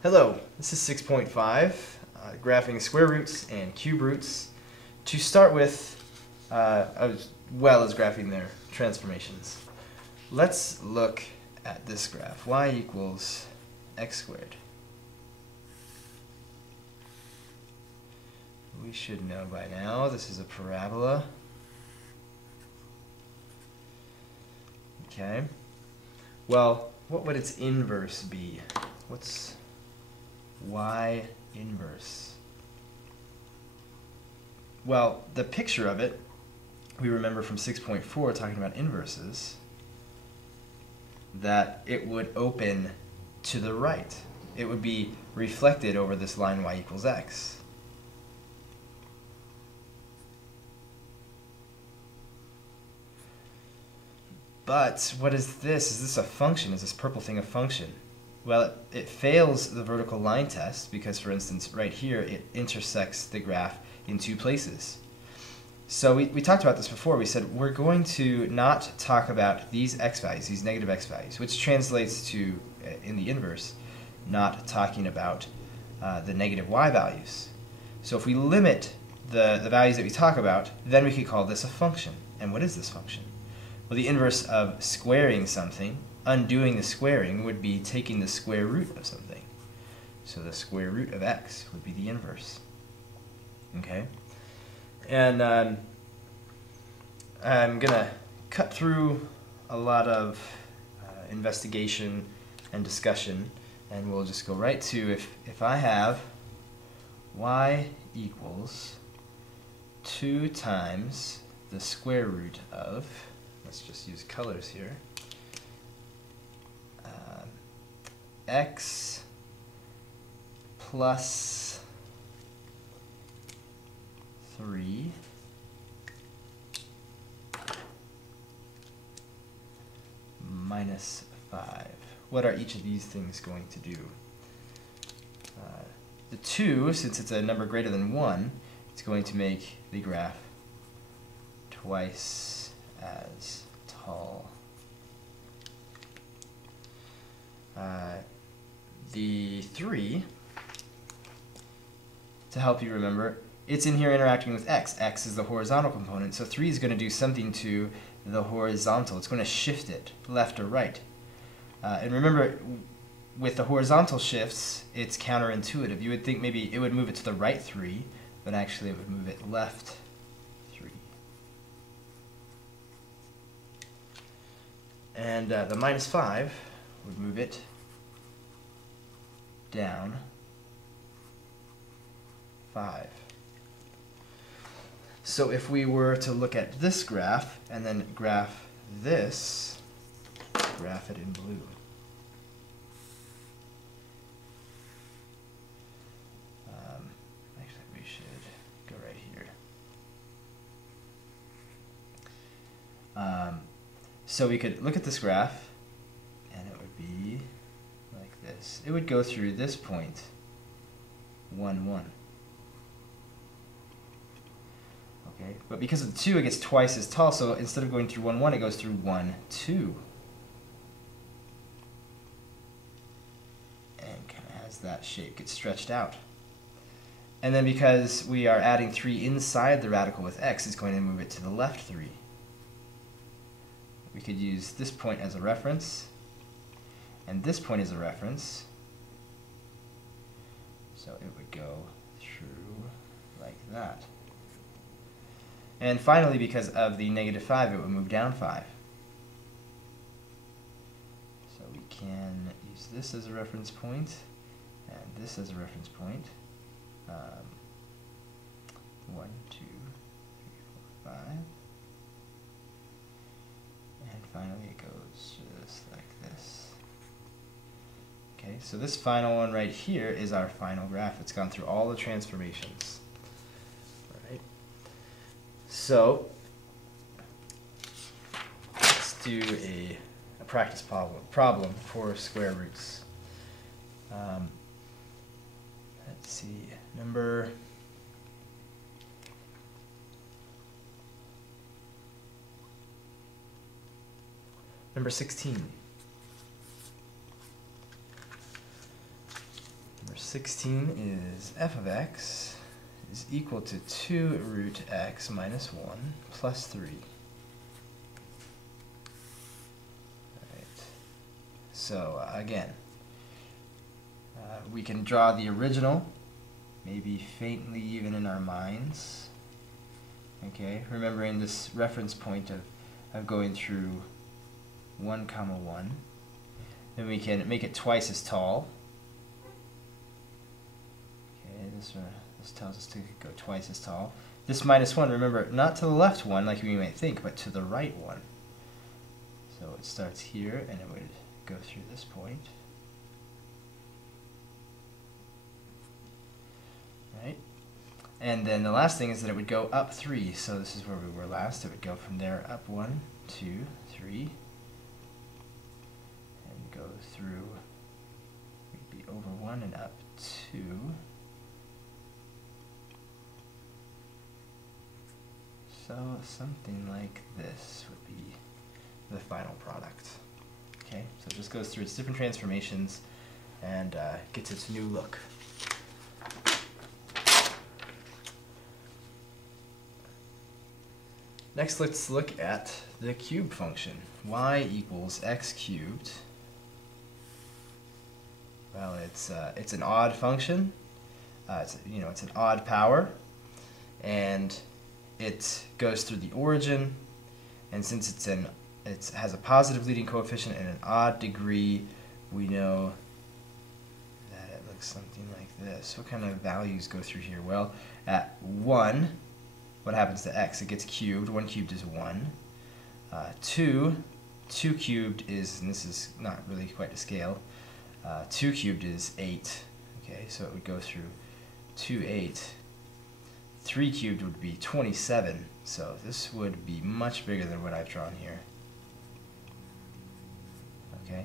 Hello, this is 6.5, graphing square roots and cube roots, to start with, as well as graphing their transformations. Let's look at this graph, y equals x squared. We should know by now this is a parabola. Okay. Well, what would its inverse be? What's y inverse? Well, the picture of it, we remember from 6.4 talking about inverses, that it would open to the right. It would be reflected over this line y equals x. But what is this? Is this a function? Is this purple thing a function? Well, it fails the vertical line test because, for instance, right here it intersects the graph in two places. So we talked about this before. We said we're going to not talk about these x values, these negative x values, which translates to, in the inverse, not talking about the negative y values. So if we limit the values that we talk about, then we could call this a function. And what is this function? Well, the inverse of squaring something, undoing the squaring, would be taking the square root of something. So the square root of x would be the inverse. Okay? And I'm going to cut through a lot of investigation and discussion, and we'll just go right to if I have y equals 2 times the square root of, let's just use colors here, x plus 3 minus 5. What are each of these things going to do? The 2, since it's a number greater than 1, it's going to make the graph twice as tall. The 3, to help you remember, it's in here interacting with x. X is the horizontal component, so 3 is going to do something to the horizontal. It's going to shift it left or right. And remember, with the horizontal shifts, it's counterintuitive. You would think maybe it would move it to the right 3, but actually it would move it left 3. And the minus 5 would move it down 5. So if we were to look at this graph and then graph this, graph it in blue. Actually, we should go right here. So we could look at this graph, and it would be like this. It would go through this point, 1, 1. Okay, but because of the 2, it gets twice as tall, so instead of going through 1, 1, it goes through 1, 2. And kind of has that shape, gets stretched out. And then because we are adding 3 inside the radical with x, it's going to move it to the left 3. We could use this point as a reference, and this point as a reference. So it would go through like that. And finally, because of the negative 5, it would move down 5. So we can use this as a reference point, and this as a reference point. 1, 2, 3, 4, 5. And finally it goes just like this. Okay, so this final one right here is our final graph. It's gone through all the transformations. Right. So let's do a practice problem for square roots. Let's see, number 16. 16 is f of x is equal to 2 root x minus 1 plus 3. Right. So again, we can draw the original, maybe faintly even in our minds. Okay, remembering this reference point of going through 1 comma 1. Then we can make it twice as tall. Okay, this tells us to go twice as tall. This minus 1, remember, not to the left one like we might think, but to the right one. So it starts here and it would go through this point. Right? And then the last thing is that it would go up 3. So this is where we were last. It would go from there up 1, 2, 3. And go through, we'd be over 1 and up 2. So something like this would be the final product. Okay, so it just goes through its different transformations and gets its new look. Next, let's look at the cube function. Y equals x cubed. Well, it's an odd function. It's an odd power, and it goes through the origin. And since it has a positive leading coefficient and an odd degree, we know that it looks something like this. What kind of values go through here? Well, at 1. What happens to x? It gets cubed. 1 cubed is 1. 2 cubed is, and this is not really quite to scale, 2 cubed is 8. Okay, so it would go through 2, 8. 3 cubed would be 27. So this would be much bigger than what I've drawn here. Okay,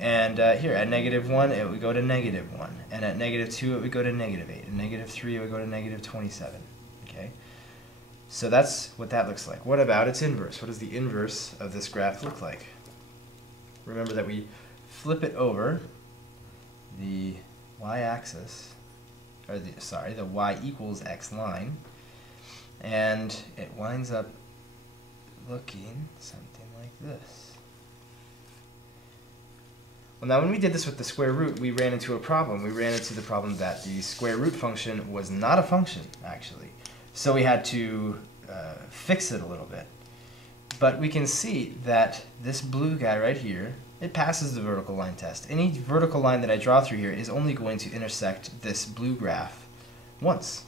and here at -1 it would go to -1, and at -2 it would go to -8, and -3 it would go to -27. Okay. So that's what that looks like. What about its inverse? What does the inverse of this graph look like? Remember that we flip it over the y-axis, or the y equals x line, and it winds up looking something like this. Well, now when we did this with the square root, we ran into a problem. We ran into the problem that the square root function was not a function, actually. So we had to fix it a little bit. But we can see that this blue guy right here, it passes the vertical line test. Any vertical line that I draw through here is only going to intersect this blue graph once.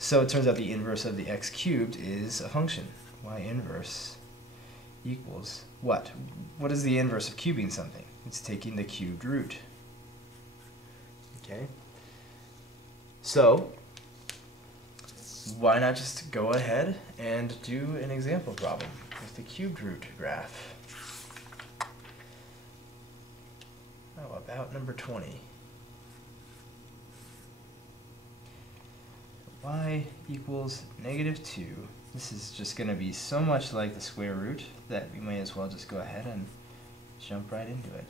So it turns out the inverse of the x cubed is a function. Y inverse equals what? What is the inverse of cubing something? It's taking the cubed root. Okay? So why not just go ahead and do an example problem with the cubed root graph? How about number 20? Y equals -2. This is just going to be so much like the square root that we may as well just go ahead and jump right into it.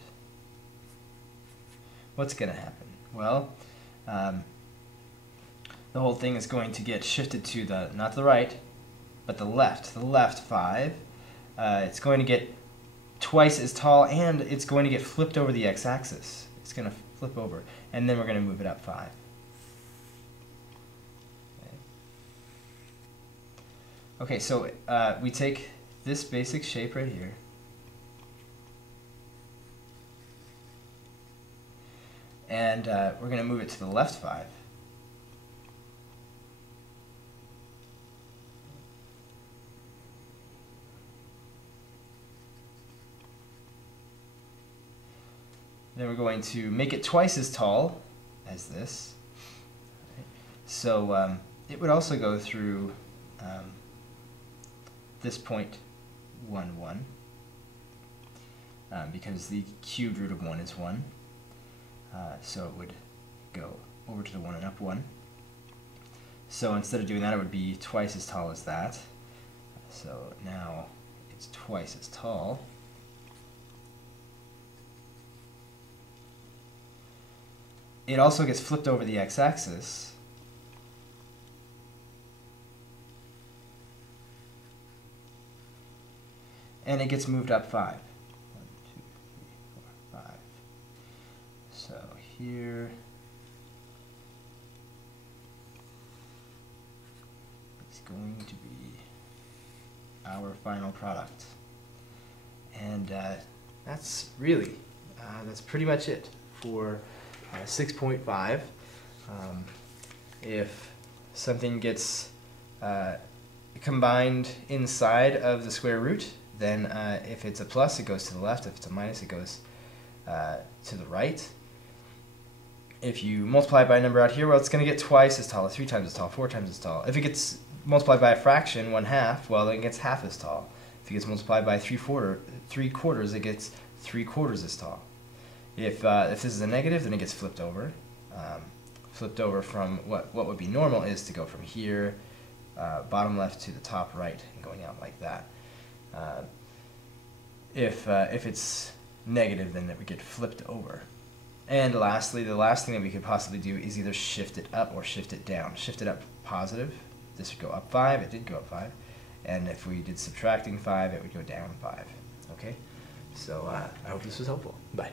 What's going to happen? Well, the whole thing is going to get shifted to the, not the right, but the left 5. It's going to get twice as tall, and it's going to get flipped over the x-axis. It's going to flip over, and then we're going to move it up 5. Okay, so we take this basic shape right here, and we're going to move it to the left 5. Then we're going to make it twice as tall as this. So it would also go through this point 1, 1, because the cubed root of 1 is 1. So it would go over to the 1 and up 1. So instead of doing that, it would be twice as tall as that. So now it's twice as tall. it also gets flipped over the x-axis. And it gets moved up 5. 1, 2, 3, 4, 5. So here is going to be our final product. And that's really, that's pretty much it for 6.5. If something gets combined inside of the square root, then if it's a plus, it goes to the left. If it's a minus, it goes to the right. If you multiply by a number out here, well, it's going to get twice as tall, 3 times as tall, 4 times as tall. If it gets multiplied by a fraction, 1/2, well, then it gets half as tall. If it gets multiplied by 3/4, it gets 3/4 as tall. If this is a negative, then it gets flipped over. Flipped over from what would be normal is to go from here, bottom left to the top right, and going out like that. If it's negative, then it would get flipped over. And lastly, the last thing that we could possibly do is either shift it up or shift it down. Shift it up positive, this would go up 5, it did go up 5. And if we did subtracting 5, it would go down 5. Okay? So I hope this was helpful. Bye.